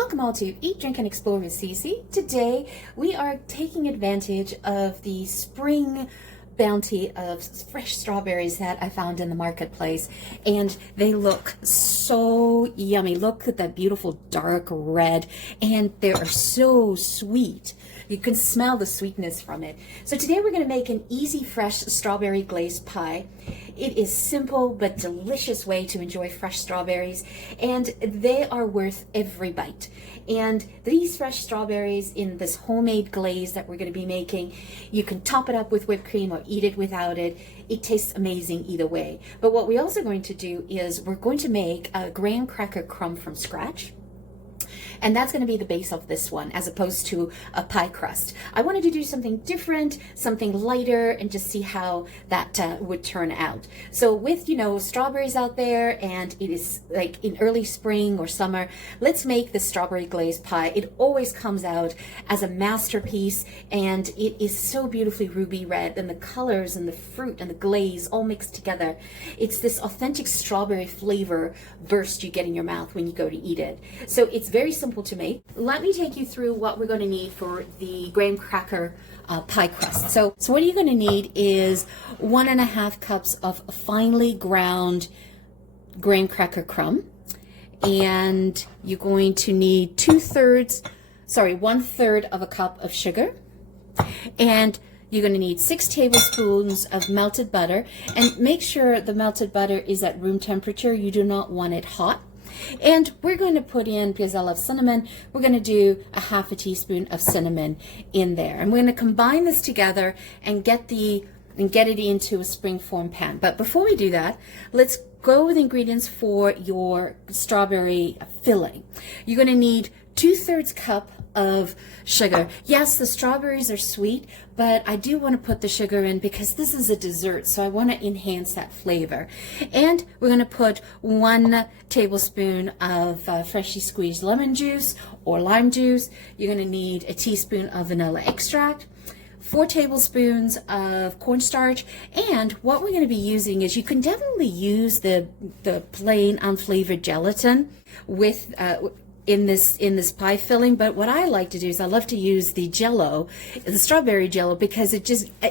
Welcome all to Eat, Drink, and Explore with Cece. Today we are taking advantage of the spring bounty of fresh strawberries that I found in the marketplace, and they look so yummy. Look at that beautiful dark red, and they are so sweet. You can smell the sweetness from it. So today we're going to make an easy, fresh strawberry glazed pie. It is simple but delicious way to enjoy fresh strawberries, and they are worth every bite. And these fresh strawberries in this homemade glaze that we're going to be making, you can top it up with whipped cream or eat it without it. It tastes amazing either way. But what we're also going to do is we're going to make a graham cracker crumb from scratch. And that's going to be the base of this one, as opposed to a pie crust. I wanted to do something different, something lighter, and just see how that would turn out. So with, strawberries out there, and it is like in early spring or summer, let's make the strawberry glazed pie. It always comes out as a masterpiece, and it is so beautifully ruby red, and the colors and the fruit and the glaze all mixed together. It's this authentic strawberry flavor burst you get in your mouth when you go to eat it. So it's very simple to make. Let me take you through what we're going to need for the graham cracker pie crust. So what you're going to need is 1.5 cups of finely ground graham cracker crumb, and you're going to need 1/3 of a cup of sugar, and you're going to need 6 tablespoons of melted butter, and make sure the melted butter is at room temperature. You do not want it hot. And we're going to put in, because I love cinnamon, we're going to do 1/2 teaspoon of cinnamon in there. And we're going to combine this together and get it into a springform pan. But before we do that, let's go with ingredients for your strawberry filling. You're going to need 2/3 cup of sugar. Yes, the strawberries are sweet, but I do want to put the sugar in because this is a dessert, so I want to enhance that flavor. And we're going to put 1 tablespoon of freshly squeezed lemon juice or lime juice. You're going to need a teaspoon of vanilla extract, 4 tablespoons of cornstarch, and what we're going to be using is, you can definitely use the plain unflavored gelatin with in this pie filling, but what I like to do is I love to use the jello, the strawberry jello, because it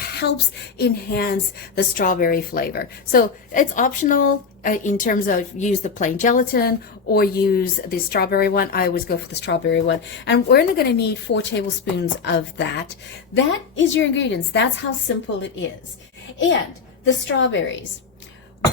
helps enhance the strawberry flavor. So it's optional in terms of use the plain gelatin or use the strawberry one. I always go for the strawberry one. And we're only going to need 4 tablespoons of that. That is your ingredients. That's how simple it is. And the strawberries.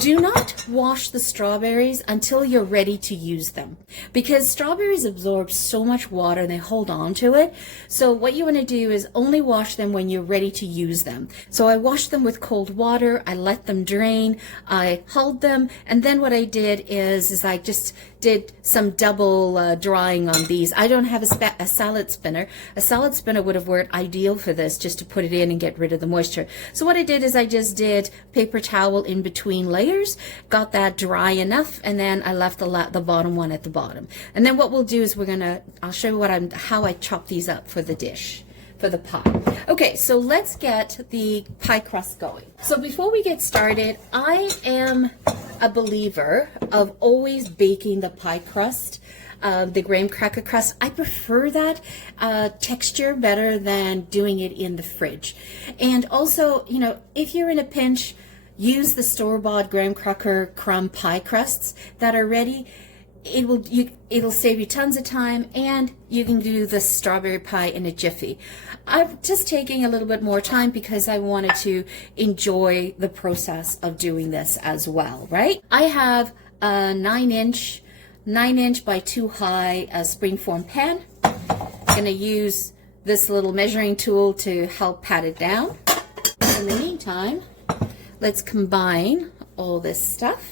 Do not wash the strawberries until you're ready to use them, because strawberries absorb so much water and they hold on to it. So what you want to do is only wash them when you're ready to use them. So I washed them with cold water, I let them drain, I hulled them, and then what I did is I just did some double drying on these. I don't have a salad spinner. A salad spinner would have worked ideal for this, just to put it in and get rid of the moisture. So what I did is I just did paper towel in between layers, got that dry enough, and then I left the bottom one at the bottom. And then what we'll do is I'll show you how I chop these up for the dish, for the pie. Okay, so let's get the pie crust going. So before we get started, I am a believer of always baking the pie crust, the graham cracker crust. I prefer that texture better than doing it in the fridge. And also, if you're in a pinch, use the store-bought graham cracker crumb pie crusts that are ready. It'll save you tons of time, and you can do the strawberry pie in a jiffy. I'm just taking a little bit more time because I wanted to enjoy the process of doing this as well, right? I have a 9-inch by 2 high springform pan. I'm going to use this little measuring tool to help pat it down. In the meantime, let's combine all this stuff.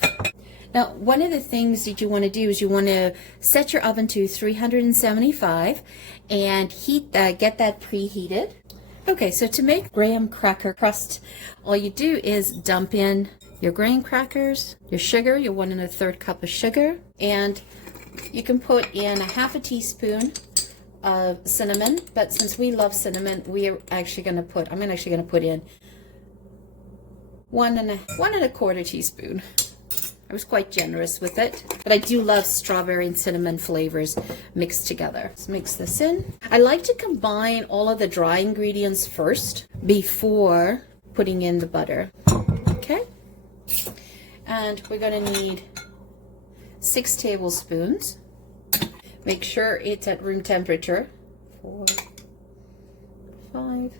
Now, one of the things that you want to do is you want to set your oven to 375 and get that preheated. Okay, so to make graham cracker crust, all you do is dump in your graham crackers, your sugar, your 1 1/3 cup of sugar, and you can put in 1/2 teaspoon of cinnamon. But since we love cinnamon, I'm actually going to put in 1 1/4 teaspoon I was quite generous with it, but I do love strawberry and cinnamon flavors mixed together. Let's mix this in. I like to combine all of the dry ingredients first before putting in the butter. Okay. And we're going to need 6 tablespoons. Make sure it's at room temperature. 4, 5,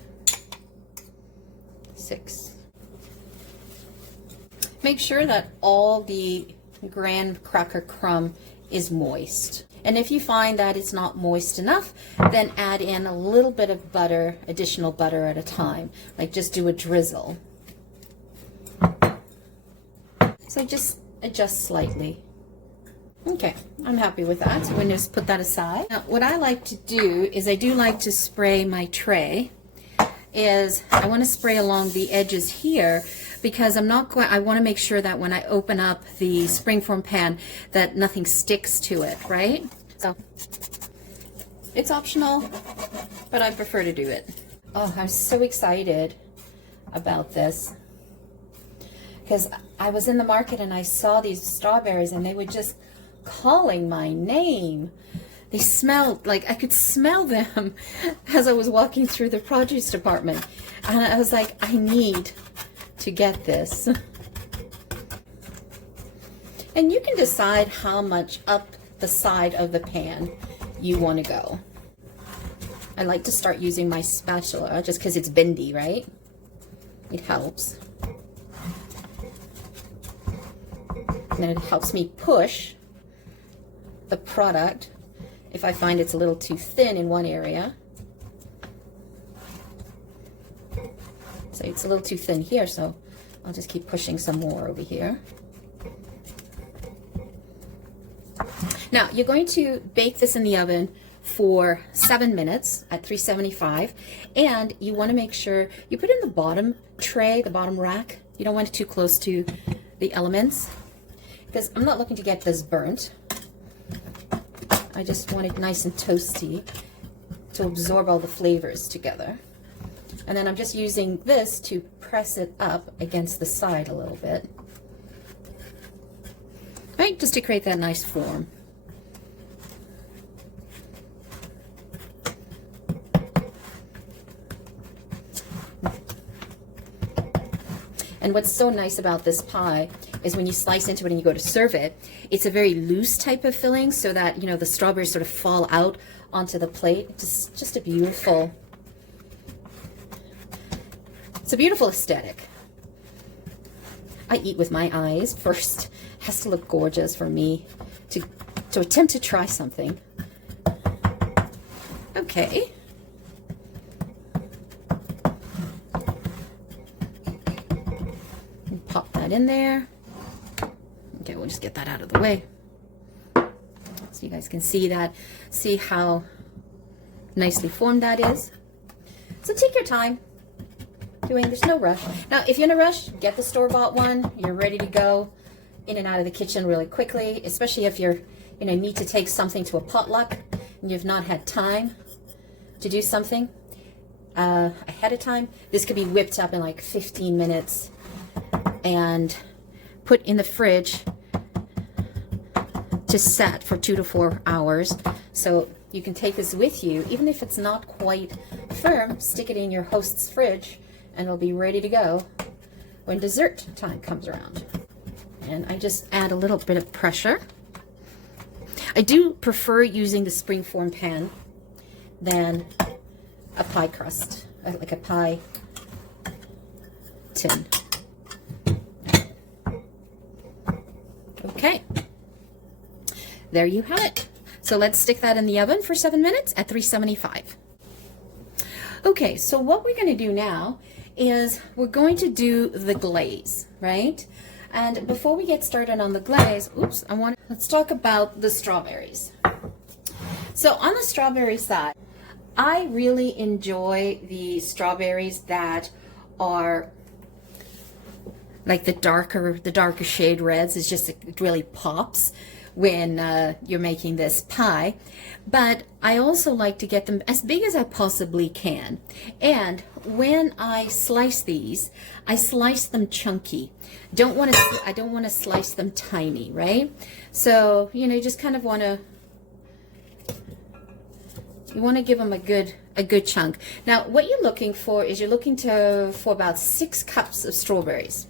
6. Make sure that all the graham cracker crumb is moist. And if you find that it's not moist enough, then add in a little bit of butter, additional butter at a time. Like just do a drizzle. So just adjust slightly. Okay, I'm happy with that. So I'm going to just put that aside. Now, what I like to do is I do like to spray my tray. I want to spray along the edges here because I want to make sure that when I open up the springform pan that nothing sticks to it, right? So it's optional, but I prefer to do it. Oh, I'm so excited about this because I was in the market and I saw these strawberries and they were just calling my name. They smelled like I could smell them as I was walking through the produce department. And I was like, I need to get this. And you can decide how much up the side of the pan you want to go. I like to start using my spatula just because it's bendy, right? It helps. And then it helps me push the product if I find it's a little too thin in one area. So it's a little too thin here, so I'll just keep pushing some more over here. Now, you're going to bake this in the oven for 7 minutes at 375, and you want to make sure you put it in the bottom tray, the bottom rack. You don't want it too close to the elements, because I'm not looking to get this burnt. I just want it nice and toasty to absorb all the flavors together. And then I'm just using this to press it up against the side a little bit. Right, just to create that nice form. And what's so nice about this pie is when you slice into it and you go to serve it, it's a very loose type of filling so that, you know, the strawberries sort of fall out onto the plate. It's just a beautiful, it's a beautiful aesthetic. I eat with my eyes first. It has to look gorgeous for me to attempt to try something. Okay. Pop that in there. Okay, we'll just get that out of the way so you guys can see that. See how nicely formed that is. So take your time doing, there's no rush. Now, if you're in a rush, get the store-bought one. You're ready to go in and out of the kitchen really quickly, especially if you're, you know, need to take something to a potluck and you've not had time to do something ahead of time. This could be whipped up in like 15 minutes and put in the fridge to set for 2 to 4 hours. So you can take this with you, even if it's not quite firm, stick it in your host's fridge and it'll be ready to go when dessert time comes around. And I just add a little bit of pressure. I do prefer using the springform pan than a pie crust, like a pie tin. Okay, there you have it. So let's stick that in the oven for 7 minutes at 375. Okay, so what we're going to do now is we're going to do the glaze, right? And before we get started on the glaze, let's talk about the strawberries. So on the strawberry side, I really enjoy the strawberries that are like the darker shade reds. It really pops when you're making this pie. But I also like to get them as big as I possibly can. And when I slice these, I slice them chunky. I don't want to slice them tiny, right? So, you know, you just kind of want to, you want to give them a good chunk. Now, what you're looking for is you're looking for about 6 cups of strawberries.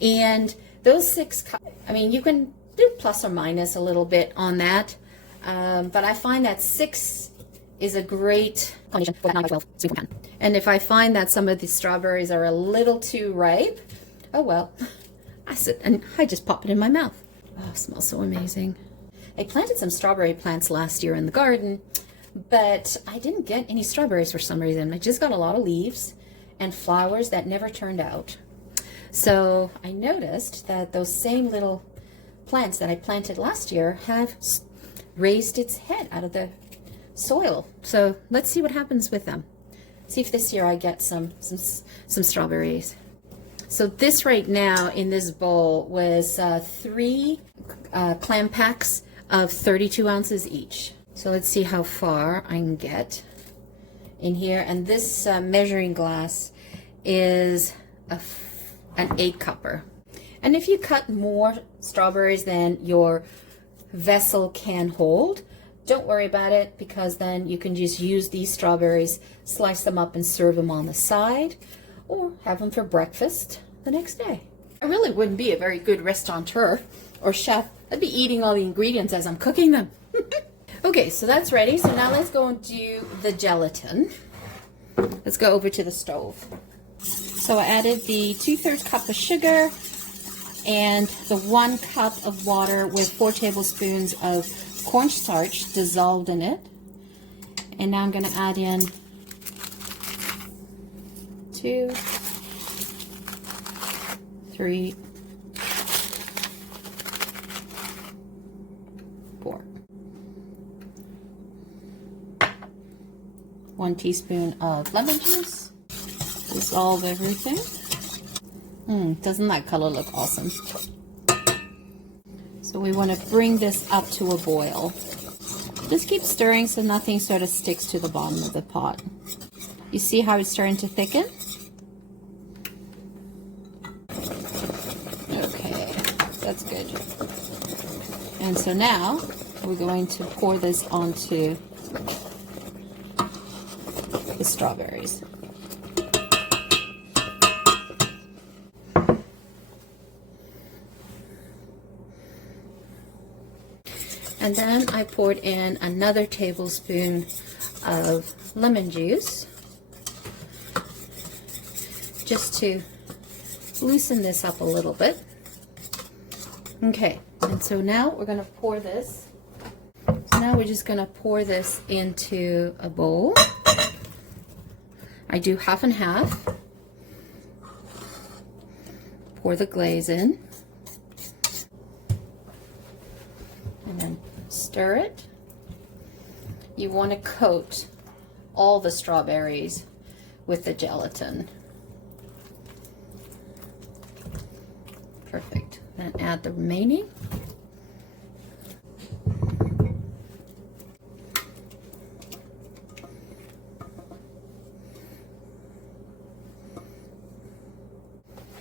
And those 6 cups, I mean, you can do plus or minus a little bit on that. But I find that 6 is a great combination for that 9 by 12 sweet corn pan. And if I find that some of the strawberries are a little too ripe, oh well, I sit and I just pop it in my mouth. Oh, it smells so amazing. I planted some strawberry plants last year in the garden, but I didn't get any strawberries for some reason. I just got a lot of leaves and flowers that never turned out. So I noticed that those same little plants that I planted last year have raised its head out of the soil. So let's see what happens with them. See if this year I get some strawberries. So this right now in this bowl was 3 clam packs of 32 ounces each. So let's see how far I can get in here. And this measuring glass is an 8-cupper. And if you cut more strawberries than your vessel can hold, don't worry about it, because then you can just use these strawberries, slice them up and serve them on the side, or have them for breakfast the next day. I really wouldn't be a very good restaurateur or chef. I'd be eating all the ingredients as I'm cooking them. Okay, so that's ready. So now let's go and do the gelatin. Let's go over to the stove. So I added the 2/3 cup of sugar and the 1 cup of water with 4 tablespoons of cornstarch dissolved in it. And now I'm going to add in 2, 3, 4. 1 teaspoon of lemon juice. Dissolve everything. Doesn't that color look awesome? So we want to bring this up to a boil. Just keep stirring so nothing sort of sticks to the bottom of the pot. You see how it's starting to thicken? Okay, that's good. And so now we're going to pour this onto the strawberries. And then I poured in another tablespoon of lemon juice just to loosen this up a little bit. Okay, and so now we're going to pour this. So now we're just going to pour this into a bowl. I do half and half. Pour the glaze in. And then stir it. You want to coat all the strawberries with the gelatin. Perfect. Then add the remaining.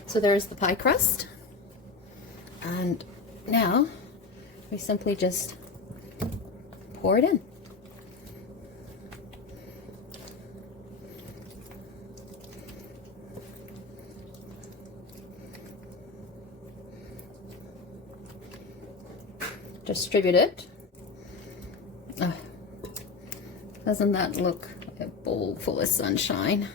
So there's the pie crust. And now we simply just pour it in. Distribute it. Doesn't that look like a bowl full of sunshine?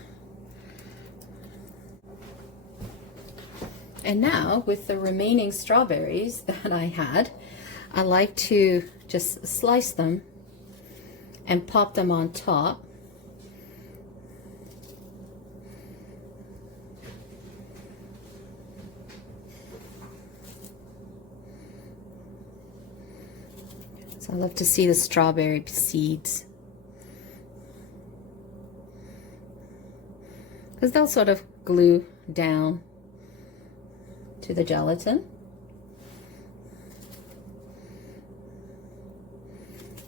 And now, with the remaining strawberries that I had, I like to just slice them and pop them on top. So I love to see the strawberry seeds, because they'll sort of glue down to the gelatin.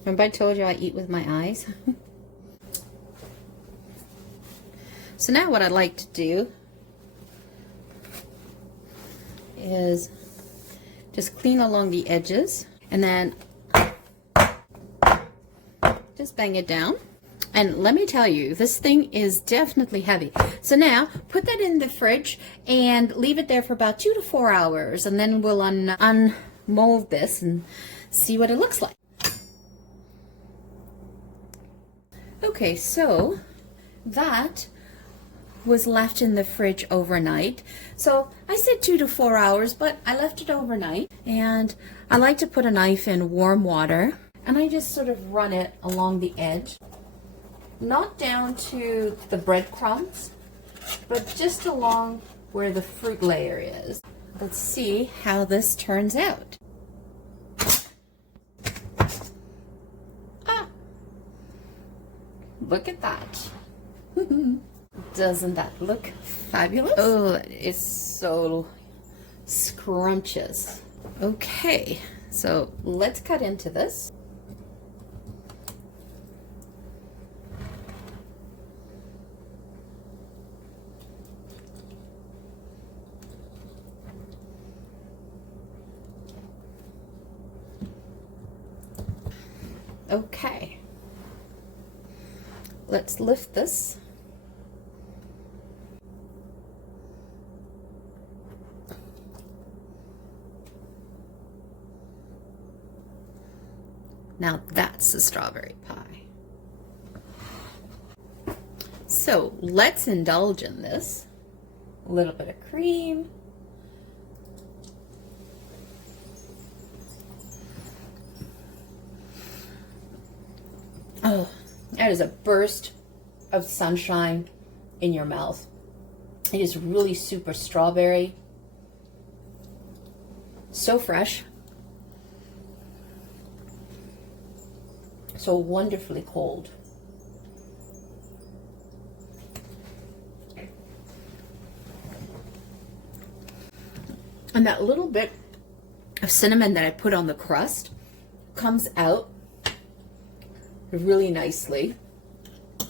Remember I told you I eat with my eyes? So now what I'd like to do is just clean along the edges and then just bang it down. And let me tell you, this thing is definitely heavy. So now put that in the fridge and leave it there for about 2 to 4 hours, and then we'll unmold this and see what it looks like. Okay, so that was left in the fridge overnight. So I said 2 to 4 hours, but I left it overnight. And I like to put a knife in warm water, and I just sort of run it along the edge. Not down to the breadcrumbs, but just along where the fruit layer is. Let's see how this turns out. Ah, look at that. Doesn't that look fabulous? Oh, it's so scrumptious. Okay, so let's cut into this. Okay, let's lift this. Now that's a strawberry pie. So let's indulge in this. A little bit of cream. Oh, that is a burst of sunshine in your mouth. It is really super strawberry. So fresh. So wonderfully cold. And that little bit of cinnamon that I put on the crust comes out really nicely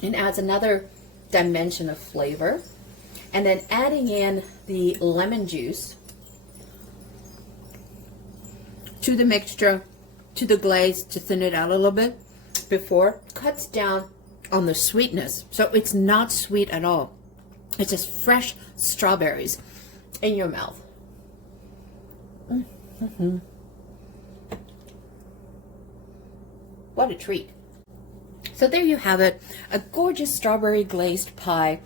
and adds another dimension of flavor. And then adding in the lemon juice to the mixture, to the glaze, to thin it out a little bit before, cuts down on the sweetness. So it's not sweet at all. It's just fresh strawberries in your mouth. Mm-hmm. What a treat. So there you have it, a gorgeous strawberry glazed pie.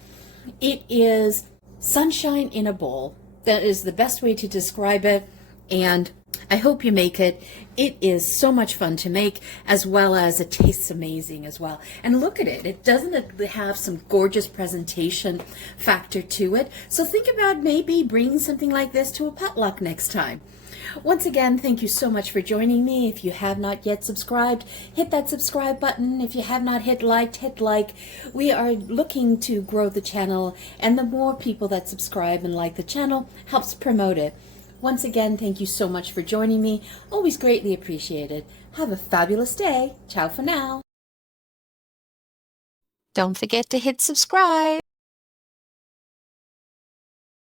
It is sunshine in a bowl. That is the best way to describe it, and I hope you make it. It is so much fun to make, as well as it tastes amazing as well. And look at it. It doesn't have some gorgeous presentation factor to it. So think about maybe bringing something like this to a potluck next time. Once again, thank you so much for joining me. If you have not yet subscribed, hit that subscribe button. If you have not hit like. We are looking to grow the channel, and the more people that subscribe and like the channel helps promote it. Once again, thank you so much for joining me. Always greatly appreciated. Have a fabulous day. Ciao for now. Don't forget to hit subscribe.